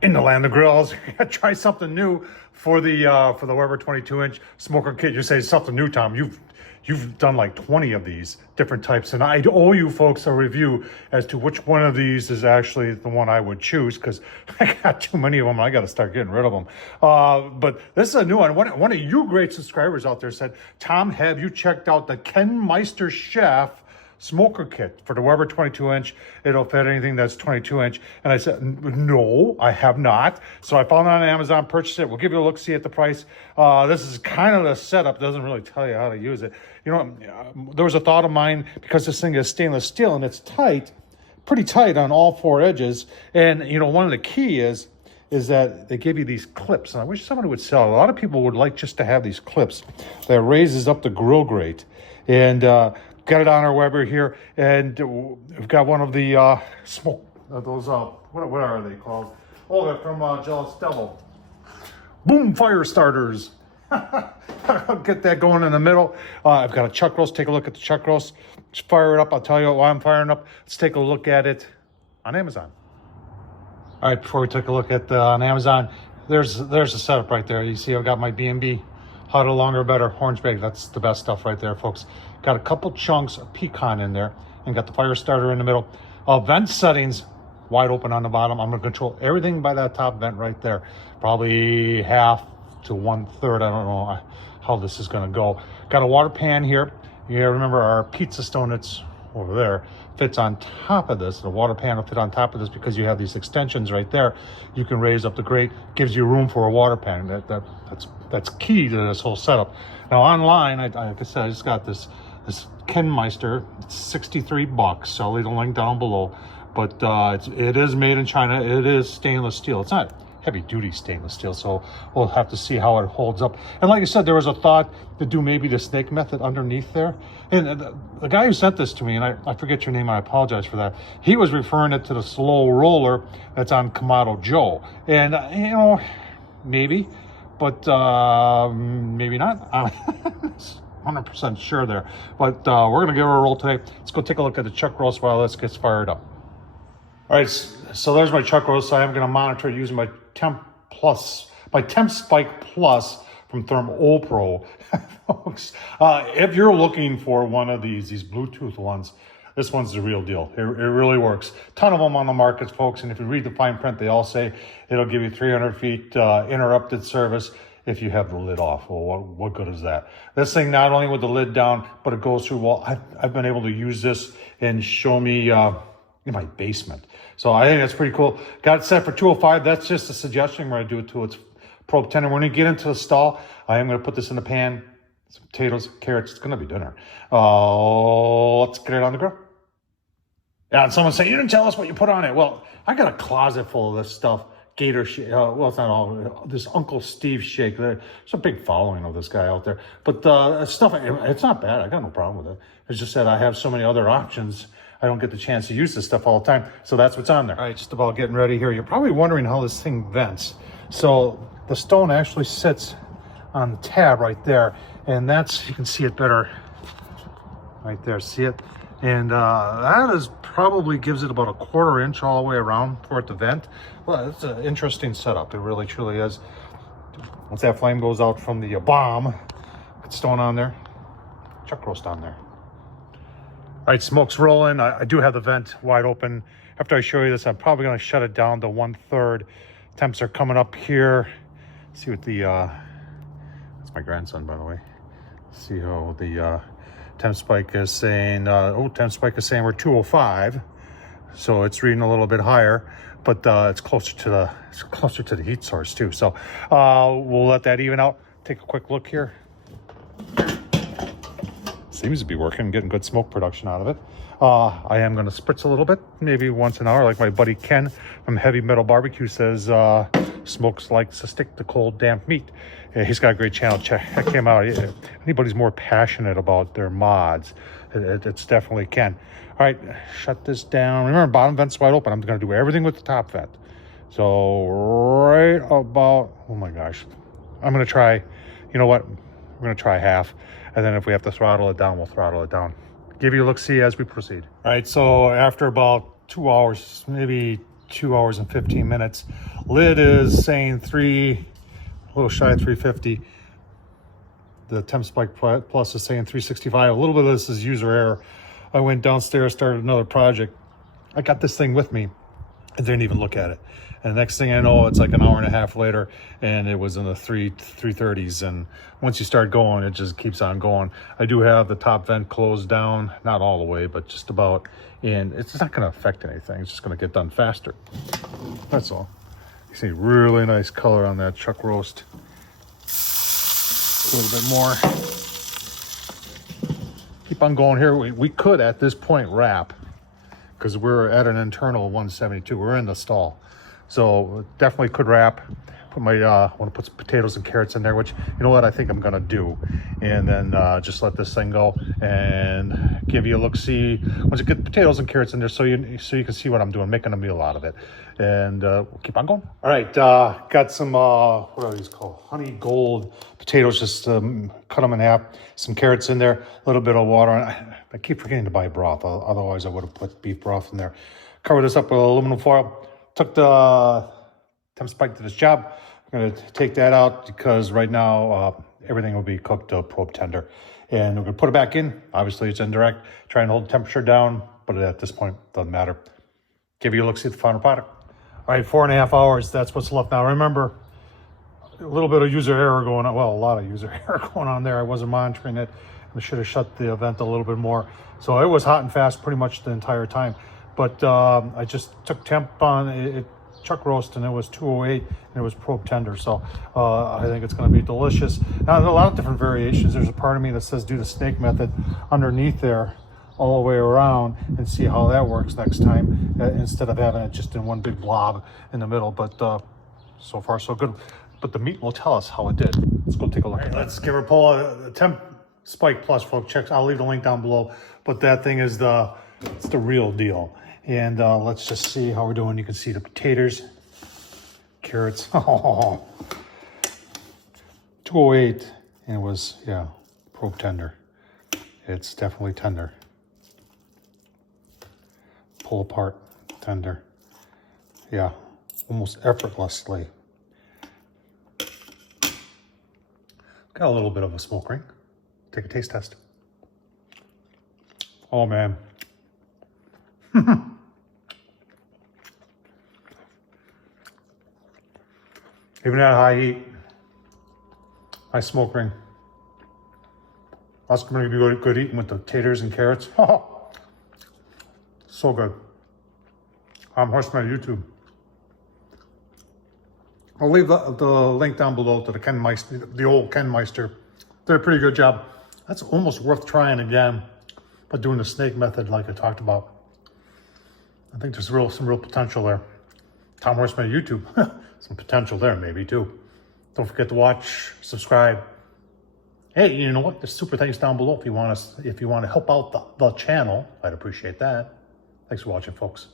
In the land of grills, try something new for the Weber 22-inch smoker kit. You say something new, Tom. You've done like 20 of these different types, and I owe you folks a review as to which one of these is actually the one I would choose, because I got too many of them. I got to start getting rid of them. But this is a new one. One of you great subscribers out there said, Tom, have you checked out the Kenmeister Chef smoker kit for the Weber 22-inch? It'll fit anything that's 22-inch. And I said, no, I have not. So I found it on Amazon, purchased it. We'll give you a look, see at the price. This is kind of the setup. Doesn't really tell you how to use it. You know, there was a thought of mine, because this thing is stainless steel and it's tight, pretty tight on all four edges. And, you know, one of the key is that they give you these clips. And I wish somebody would sell it. A lot of people would like just to have these clips that raises up the grill grate. And, got it on our Weber here, and we've got one of the smoke, those, what are they called? Oh, they're from Jealous Devil. Boom fire starters. I'll get that going in the middle. I've got a chuck roast. Take a look at the chuck roast. Just fire it up. I'll tell you why I'm firing up. Let's take a look at it on Amazon. All right, before we take a look at on Amazon, there's the setup right there. You see I've got my B&B. Hotter, longer, better. Orange bag. That's the best stuff right there, folks. Got a couple chunks of pecan in there, and got the fire starter in the middle. Vent settings wide open on the bottom. I'm going to control everything by that top vent right there. Probably half to 1/3. I don't know how this is going to go. Got a water pan here. You gotta remember our pizza stone that's over there fits on top of this. The water pan will fit on top of this because you have these extensions right there. You can raise up the grate, gives you room for a water pan. That's key to this whole setup. Now online, like I said, I just got this Kenmeister. It's $63. So I'll leave the link down below. But it is made in China. It is stainless steel. It's not heavy duty stainless steel, so we'll have to see how it holds up. And like I said, there was a thought to do maybe the snake method underneath there. And the guy who sent this to me, and I forget your name, I apologize for that, he was referring it to the slow roller that's on Kamado Joe. And you know, maybe, but maybe not. 100% sure there. But we're gonna give her a roll today. Let's go take a look at the chuck roast while this gets fired up. All right, so there's my chuck roast. I am going to monitor it using my Temp Spike Plus from thermopro. Folks, if you're looking for one of these Bluetooth ones, this one's the real deal. It really works. Ton of them on the market, folks. And if you read the fine print, they all say it'll give you 300 feet interrupted service if you have the lid off. Well, what good is that? This thing, not only with the lid down, but it goes through. Well, I've been able to use this and show me in my basement. So I think that's pretty cool. Got it set for 205. That's just a suggestion. I'm going to do it to its probe tender. We're going to get into the stall. I am going to put this in the pan. Some potatoes, carrots. It's going to be dinner. Let's get it on the grill. Yeah, and someone saying, you didn't tell us what you put on it. Well, I got a closet full of this stuff. Gator shake. Well, it's not all. This Uncle Steve shake. There's a big following of this guy out there. But stuff, it's not bad. I got no problem with it. It's just that I have so many other options. I don't get the chance to use this stuff all the time. So that's what's on there. All right, just about getting ready here. You're probably wondering how this thing vents. So the stone actually sits on the tab right there. And that's, you can see it better right there. See it? And that is probably gives it about a 1/4 inch all the way around for it to vent. Well, it's an interesting setup. It really, truly is. Once that flame goes out from the bomb, put stone on there, chuck roast on there. All right, smoke's rolling. I do have the vent wide open. After I show you this, I'm probably going to shut it down to 1/3. Temps are coming up here. See what the, that's my grandson, by the way. See how the temp spike is saying, temp spike is saying we're 205. So it's reading a little bit higher, but it's closer to the heat source too. So we'll let that even out. Take a quick look here. Seems to be working, getting good smoke production out of it. I am going to spritz a little bit, maybe once an hour, like my buddy Ken from Heavy Metal Barbecue says, smokes likes to stick to cold, damp meat. Yeah, he's got a great channel. Check him out. Anybody's more passionate about their mods, it's definitely Ken. All right, shut this down. Remember, bottom vent's wide open. I'm going to do everything with the top vent. So right about, oh my gosh, I'm going to try, you know what? We're going to try half. And then if we have to throttle it down, we'll throttle it down. Give you a look-see as we proceed. All right, so after about 2 hours, maybe 2 hours and 15 minutes. Lid is saying a little shy of 350. The Temp Spike Plus is saying 365. A little bit of this is user error. I went downstairs, started another project. I got this thing with me. I didn't even look at it. And the next thing I know, it's like an hour and a half later, and it was in the 330s. And once you start going, it just keeps on going. I do have the top vent closed down, not all the way, but just about. And it's not going to affect anything. It's just going to get done faster. That's all. You see really nice color on that chuck roast. A little bit more. Keep on going here. We could, at this point, wrap, because we're at an internal 172. We're in the stall. So definitely could wrap. Put my, want to put some potatoes and carrots in there, which, you know what, I think I'm going to do. And then just let this thing go and give you a look-see. Once you get the potatoes and carrots in there, so you can see what I'm doing, making a meal out of it. And we'll keep on going. All right, got some, what are these called? Honey gold potatoes, just cut them in half. Some carrots in there, a little bit of water. I keep forgetting to buy broth, otherwise I would have put beef broth in there. Cover this up with aluminum foil. Took the Temp Spike to this job. I'm going to take that out because right now everything will be cooked probe tender. And we're going to put it back in. Obviously it's indirect. Try and hold the temperature down, but at this point, it doesn't matter. Give you a look, see the final product. All right, 4.5 hours, that's what's left now. Remember, a little bit of user error going on. Well, a lot of user error going on there. I wasn't monitoring it. I should have shut the vent a little bit more. So it was hot and fast pretty much the entire time. But I just took temp on it, chuck roast, and it was 208, and it was probe tender. So I think it's going to be delicious. Now, there's a lot of different variations. There's a part of me that says do the snake method underneath there all the way around and see how that works next time instead of having it just in one big blob in the middle. But so far, so good. But the meat will tell us how it did. Let's go take a look at that. Let's give her a pull. The Temp Spike Plus, folks. Check. I'll leave the link down below. But that thing is it's the real deal. And let's just see how we're doing. You can see the potatoes, carrots. Oh, 208, and it was, yeah, probe tender. It's definitely tender. Pull apart, tender. Yeah, almost effortlessly. Got a little bit of a smoke ring. Take a taste test. Oh, man. Even at high heat, high smoke ring. That's going to be good eating with the taters and carrots. So good. I'm Horseman YouTube. I'll leave the link down below to the Kenmeister, the old Kenmeister. Did a pretty good job. That's almost worth trying again, but doing the snake method like I talked about. I think there's some real potential there. Tom Horseman YouTube, some potential there maybe too. Don't forget to watch, subscribe. Hey, you know what? There's super thanks down below if you want to help out the channel. I'd appreciate that. Thanks for watching, folks.